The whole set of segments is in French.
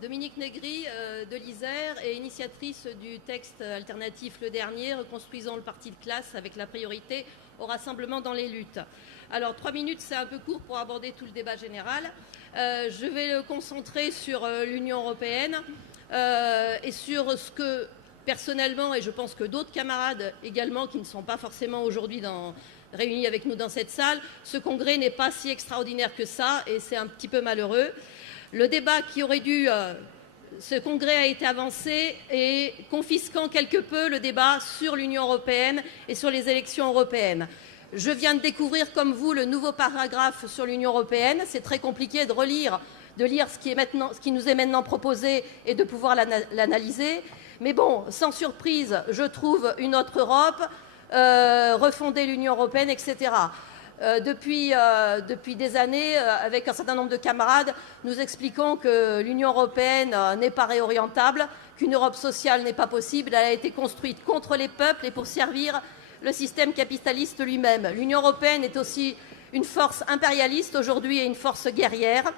Dominique Négri de l'Isère et initiatrice du texte alternatif Le Dernier, reconstruisons le parti de classe avec la priorité au rassemblement dans les luttes. Alors 3 minutes, c'est un peu court pour aborder tout le débat général. Je vais le concentrer sur l'Union européenne et sur ce que personnellement, et je pense que d'autres camarades également qui ne sont pas forcément aujourd'hui réunis avec nous dans cette salle, ce congrès n'est pas si extraordinaire que ça et c'est un petit peu malheureux. Le débat qui aurait dû... ce congrès a été avancé et confisquant quelque peu le débat sur l'Union européenne et sur les élections européennes. Je viens de découvrir, comme vous, le nouveau paragraphe sur l'Union européenne. C'est très compliqué de lire ce qui nous est maintenant proposé et de pouvoir l'analyser. Mais bon, sans surprise, je trouve une autre Europe, refonder l'Union européenne, etc. Depuis des années, avec un certain nombre de camarades, nous expliquons que l'Union européenne n'est pas réorientable, qu'une Europe sociale n'est pas possible. Elle a été construite contre les peuples et pour servir le système capitaliste lui-même. L'Union européenne est aussi une force impérialiste aujourd'hui et une force guerrière.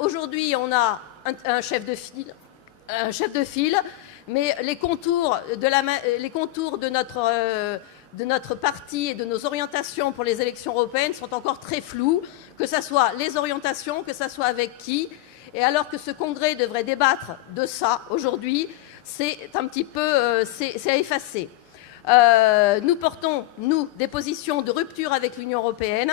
Aujourd'hui, on a un chef de file, mais les contours de notre parti et de nos orientations pour les élections européennes sont encore très flous, que ce soit les orientations, que ce soit avec qui. Et alors que ce congrès devrait débattre de ça aujourd'hui, c'est un petit peu c'est à effacer. Nous portons, nous, des positions de rupture avec l'Union européenne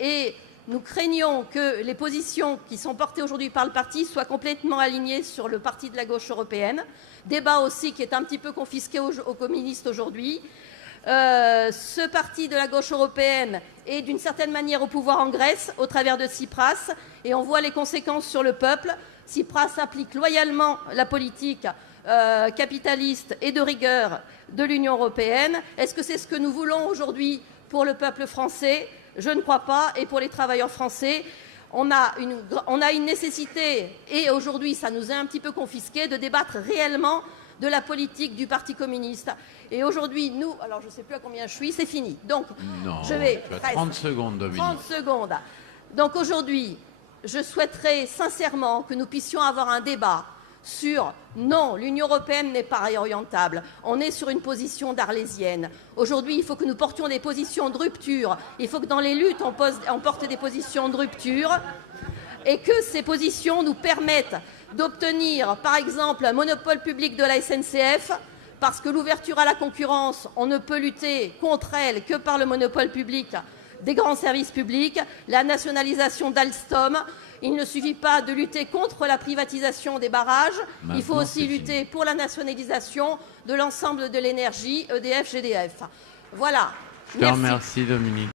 et nous craignons que les positions qui sont portées aujourd'hui par le parti soient complètement alignées sur le parti de la gauche européenne. Débat aussi qui est un petit peu confisqué aux communistes aujourd'hui. Ce parti de la gauche européenne est d'une certaine manière au pouvoir en Grèce au travers de Tsipras et on voit les conséquences sur le peuple. Tsipras applique loyalement la politique capitaliste et de rigueur de l'Union européenne. Est-ce que c'est ce que nous voulons aujourd'hui pour le peuple français ? Je ne crois pas. Et pour les travailleurs français, on a une nécessité, et aujourd'hui ça nous est un petit peu confisqué, de débattre réellement de la politique du Parti communiste. Et aujourd'hui, nous, alors je ne sais plus à combien je suis, c'est fini. Donc, non, je vais... tu as 30 secondes, Dominique. 30 secondes. Donc aujourd'hui, je souhaiterais sincèrement que nous puissions avoir un débat sur non, l'Union européenne n'est pas réorientable. On est sur une position d'arlésienne. Aujourd'hui, il faut que nous portions des positions de rupture. Il faut que dans les luttes, on porte des positions de rupture et que ces positions nous permettent d'obtenir, par exemple, un monopole public de la SNCF, parce que l'ouverture à la concurrence, on ne peut lutter contre elle que par le monopole public des grands services publics, la nationalisation d'Alstom. Il ne suffit pas de lutter contre la privatisation des barrages, il faut aussi lutter pour la nationalisation de l'ensemble de l'énergie, EDF, GDF. Voilà. Je te remercie, Dominique.